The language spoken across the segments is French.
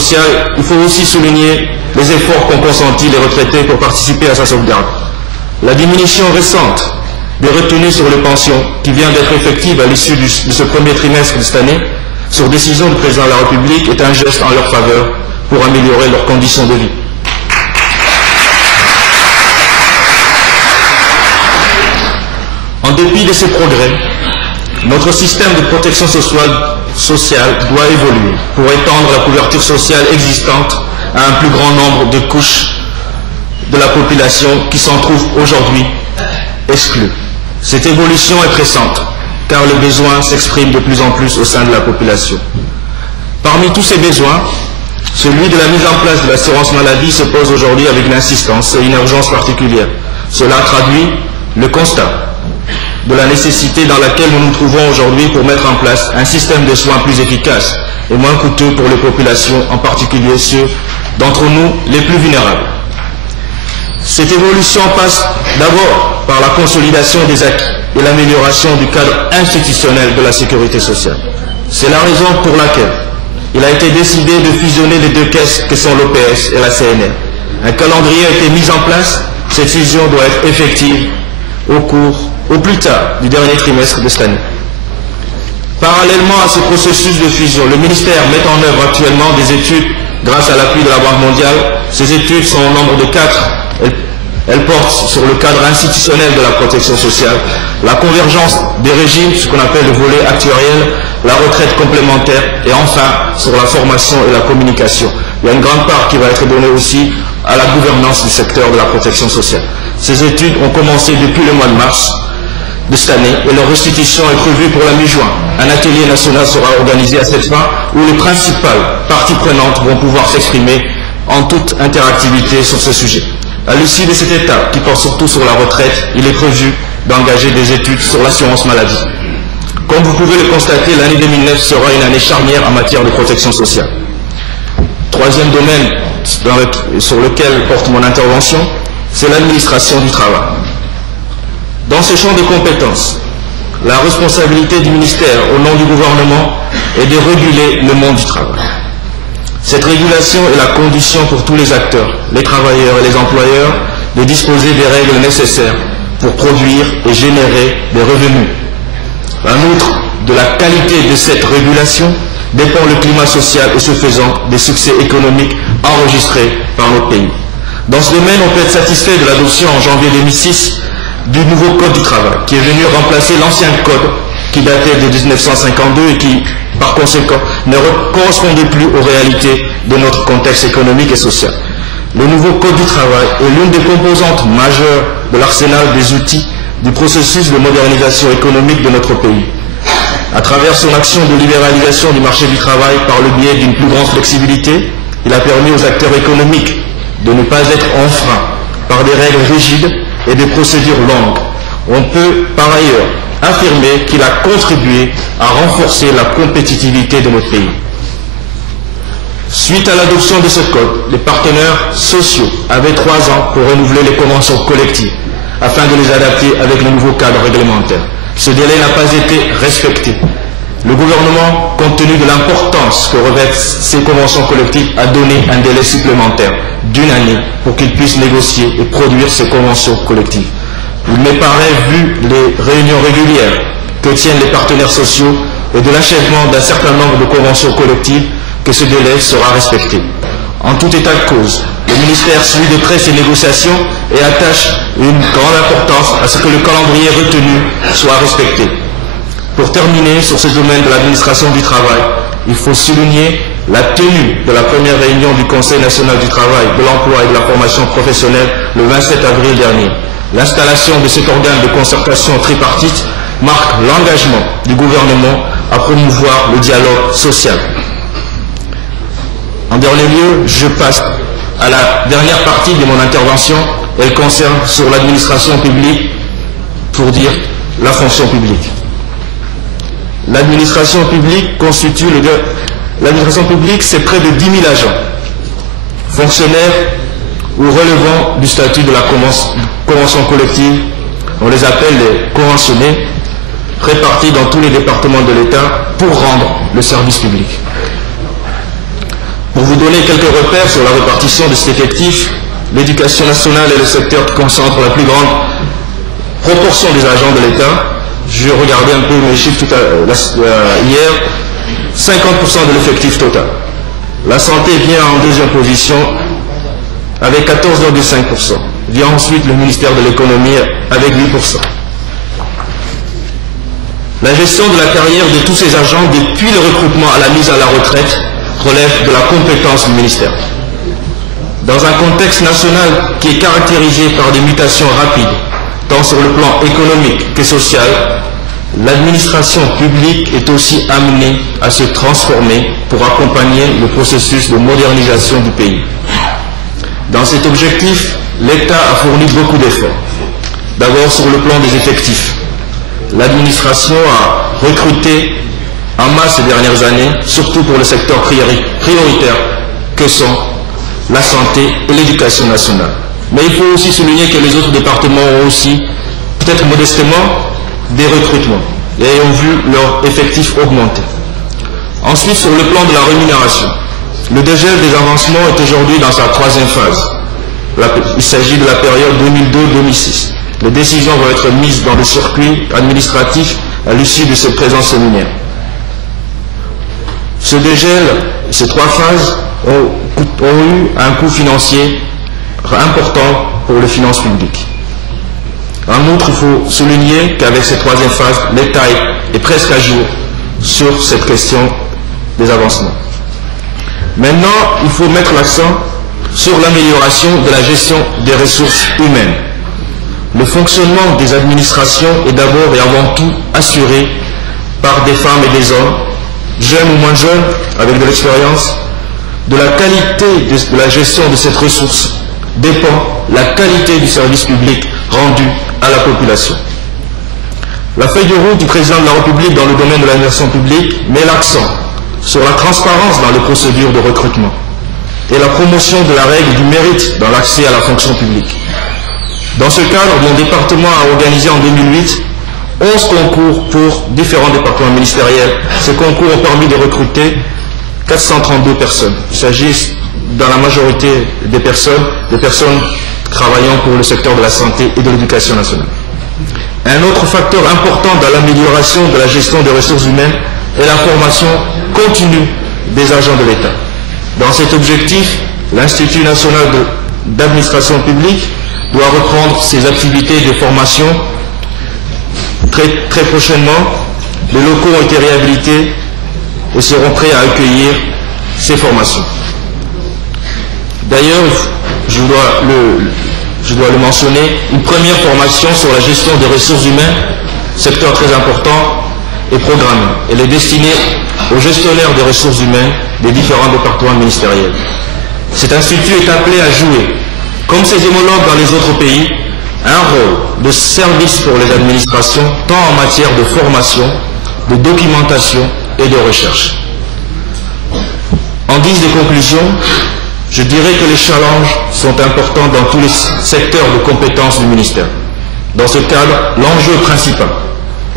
sociale, il faut aussi souligner les efforts qu'ont consentis les retraités pour participer à sa sauvegarde. La diminution récente des retenues sur les pensions, qui vient d'être effective à l'issue de ce premier trimestre de cette année, sur décision du président de la République, est un geste en leur faveur pour améliorer leurs conditions de vie. En dépit de ces progrès, notre système de protection sociale doit évoluer pour étendre la couverture sociale existante à un plus grand nombre de couches de la population qui s'en trouvent aujourd'hui exclues. Cette évolution est pressante, car le besoin s'exprime de plus en plus au sein de la population. Parmi tous ces besoins, celui de la mise en place de l'assurance maladie se pose aujourd'hui avec une insistance et une urgence particulière. Cela traduit le constat de la nécessité dans laquelle nous nous trouvons aujourd'hui pour mettre en place un système de soins plus efficace et moins coûteux pour les populations, en particulier ceux d'entre nous les plus vulnérables. Cette évolution passe d'abord par la consolidation des acquis et l'amélioration du cadre institutionnel de la sécurité sociale. C'est la raison pour laquelle il a été décidé de fusionner les deux caisses que sont l'OPS et la CNR. Un calendrier a été mis en place. Cette fusion doit être effective au plus tard du dernier trimestre de cette année. Parallèlement à ce processus de fusion, le ministère met en œuvre actuellement des études grâce à l'appui de la Banque mondiale. Ces études sont au nombre de 4. Elles portent sur le cadre institutionnel de la protection sociale, la convergence des régimes, ce qu'on appelle le volet actuariel, la retraite complémentaire et enfin sur la formation et la communication. Il y a une grande part qui va être donnée aussi à la gouvernance du secteur de la protection sociale. Ces études ont commencé depuis le mois de mars de cette année et leur restitution est prévue pour la mi-juin. Un atelier national sera organisé à cette fin où les principales parties prenantes vont pouvoir s'exprimer en toute interactivité sur ce sujet. À l'issue de cette étape, qui porte surtout sur la retraite, il est prévu d'engager des études sur l'assurance maladie. Comme vous pouvez le constater, l'année 2009 sera une année charnière en matière de protection sociale. Troisième domaine sur lequel porte mon intervention, c'est l'administration du travail. Dans ce champ de compétences, la responsabilité du ministère au nom du gouvernement est de réguler le monde du travail. Cette régulation est la condition pour tous les acteurs, les travailleurs et les employeurs, de disposer des règles nécessaires pour produire et générer des revenus. En outre, de la qualité de cette régulation dépend le climat social et ce faisant des succès économiques enregistrés par notre pays. Dans ce domaine, on peut être satisfait de l'adoption en janvier 2006 du nouveau Code du travail, qui est venu remplacer l'ancien Code qui datait de 1952 et qui, par conséquent, ne correspondait plus aux réalités de notre contexte économique et social. Le nouveau Code du travail est l'une des composantes majeures de l'arsenal des outils du processus de modernisation économique de notre pays. À travers son action de libéralisation du marché du travail par le biais d'une plus grande flexibilité, il a permis aux acteurs économiques de ne pas être enfreints par des règles rigides et des procédures longues. On peut par ailleurs affirmer qu'il a contribué à renforcer la compétitivité de notre pays. Suite à l'adoption de ce code, les partenaires sociaux avaient 3 ans pour renouveler les conventions collectives afin de les adapter avec le nouveau cadre réglementaire. Ce délai n'a pas été respecté. Le gouvernement, compte tenu de l'importance que revêtent ces conventions collectives, a donné un délai supplémentaire d'1 année pour qu'ils puissent négocier et produire ces conventions collectives. Il me paraît, vu les réunions régulières que tiennent les partenaires sociaux et de l'achèvement d'un certain nombre de conventions collectives, que ce délai sera respecté. En tout état de cause, le ministère suit de près ces négociations et attache une grande importance à ce que le calendrier retenu soit respecté. Pour terminer sur ce domaine de l'administration du travail, il faut souligner la tenue de la première réunion du Conseil national du travail, de l'emploi et de la formation professionnelle le 27 avril dernier. L'installation de cet organe de concertation tripartite marque l'engagement du gouvernement à promouvoir le dialogue social. En dernier lieu, je passe à la dernière partie de mon intervention. Elle concerne sur l'administration publique, pour dire la fonction publique. L'administration publique l'administration publique, c'est près de 10 000 agents, fonctionnaires ou relevant du statut de la convention collective. On les appelle les conventionnés, répartis dans tous les départements de l'État pour rendre le service public. Pour vous donner quelques repères sur la répartition de cet effectif, l'éducation nationale est le secteur qui concentre la plus grande proportion des agents de l'État. Je regardais un peu mes chiffres hier, 50% de l'effectif total. La santé vient en deuxième position avec 14,5%. Vient ensuite le ministère de l'économie avec 8%. La gestion de la carrière de tous ces agents depuis le recrutement à la mise à la retraite relève de la compétence du ministère. Dans un contexte national qui est caractérisé par des mutations rapides, tant sur le plan économique que social, l'administration publique est aussi amenée à se transformer pour accompagner le processus de modernisation du pays. Dans cet objectif, l'État a fourni beaucoup d'efforts. D'abord sur le plan des effectifs. L'administration a recruté en masse ces dernières années, surtout pour le secteur prioritaire que sont la santé et l'éducation nationale. Mais il faut aussi souligner que les autres départements ont aussi, peut-être modestement, des recrutements et ont vu leur effectif augmenter. Ensuite, sur le plan de la rémunération, le dégel des avancements est aujourd'hui dans sa troisième phase. Il s'agit de la période 2002-2006. Les décisions vont être mises dans le circuit administratif à l'issue de ce présent séminaire. Ce dégel, ces trois phases ont eu un coût financier important pour les finances publiques. En outre, il faut souligner qu'avec cette troisième phase, l'État est presque à jour sur cette question des avancements. Maintenant, il faut mettre l'accent sur l'amélioration de la gestion des ressources humaines. Le fonctionnement des administrations est d'abord et avant tout assuré par des femmes et des hommes, jeunes ou moins jeunes, avec de l'expérience. De la qualité de la gestion de cette ressource dépend la qualité du service public rendu à la population. La feuille de route du président de la République dans le domaine de l'administration publique met l'accent sur la transparence dans les procédures de recrutement et la promotion de la règle du mérite dans l'accès à la fonction publique. Dans ce cadre, mon département a organisé en 2008 11 concours pour différents départements ministériels. Ces concours ont permis de recruter 432 personnes. Il s'agit dans la majorité des personnes travaillant pour le secteur de la santé et de l'éducation nationale. Un autre facteur important dans l'amélioration de la gestion des ressources humaines est la formation continue des agents de l'État. Dans cet objectif, l'Institut national d'administration publique doit reprendre ses activités de formation très prochainement. Les locaux ont été réhabilités et seront prêts à accueillir ces formations. D'ailleurs, je dois le mentionner, une première formation sur la gestion des ressources humaines, secteur très important, est programmée. Elle est destinée aux gestionnaires des ressources humaines des différents départements ministériels. Cet institut est appelé à jouer, comme ses homologues dans les autres pays, un rôle de service pour les administrations, tant en matière de formation, de documentation et de recherche. En guise de conclusion, je dirais que les challenges sont importants dans tous les secteurs de compétences du ministère. Dans ce cadre, l'enjeu principal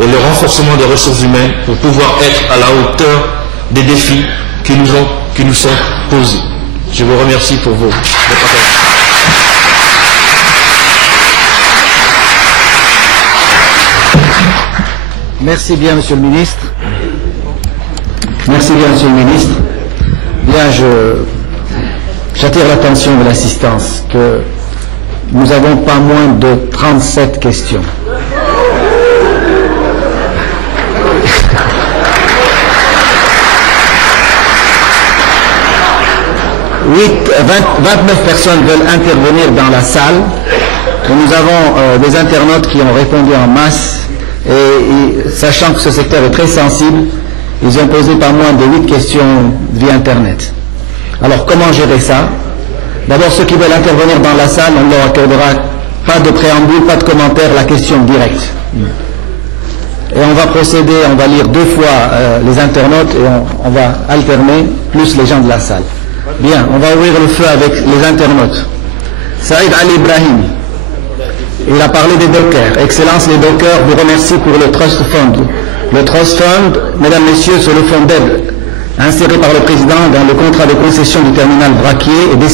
est le renforcement des ressources humaines pour pouvoir être à la hauteur des défis qui nous sont posés. Je vous remercie pour votre attention. Merci bien, Monsieur le Ministre. Merci bien, Monsieur le Ministre. Bien, j'attire l'attention de l'assistance que nous avons pas moins de 37 questions. « 29 personnes veulent intervenir dans la salle. Et nous avons des internautes qui ont répondu en masse. Et sachant que ce secteur est très sensible, ils ont posé pas moins de 8 questions via Internet. Alors, comment gérer ça? D'abord, ceux qui veulent intervenir dans la salle, on leur accordera pas de préambule, pas de commentaire, la question directe. Et on va procéder, on va lire 2 fois les internautes et on va alterner plus les gens de la salle. Bien, on va ouvrir le feu avec les internautes. Saïd Ali Ibrahim, il a parlé des dockers. Excellence, les dockers vous remercie pour le Trust Fund. Le Trust Fund, mesdames, messieurs, c'est le fonds d'aide inséré par le président dans le contrat de concession du terminal Braquier et destiné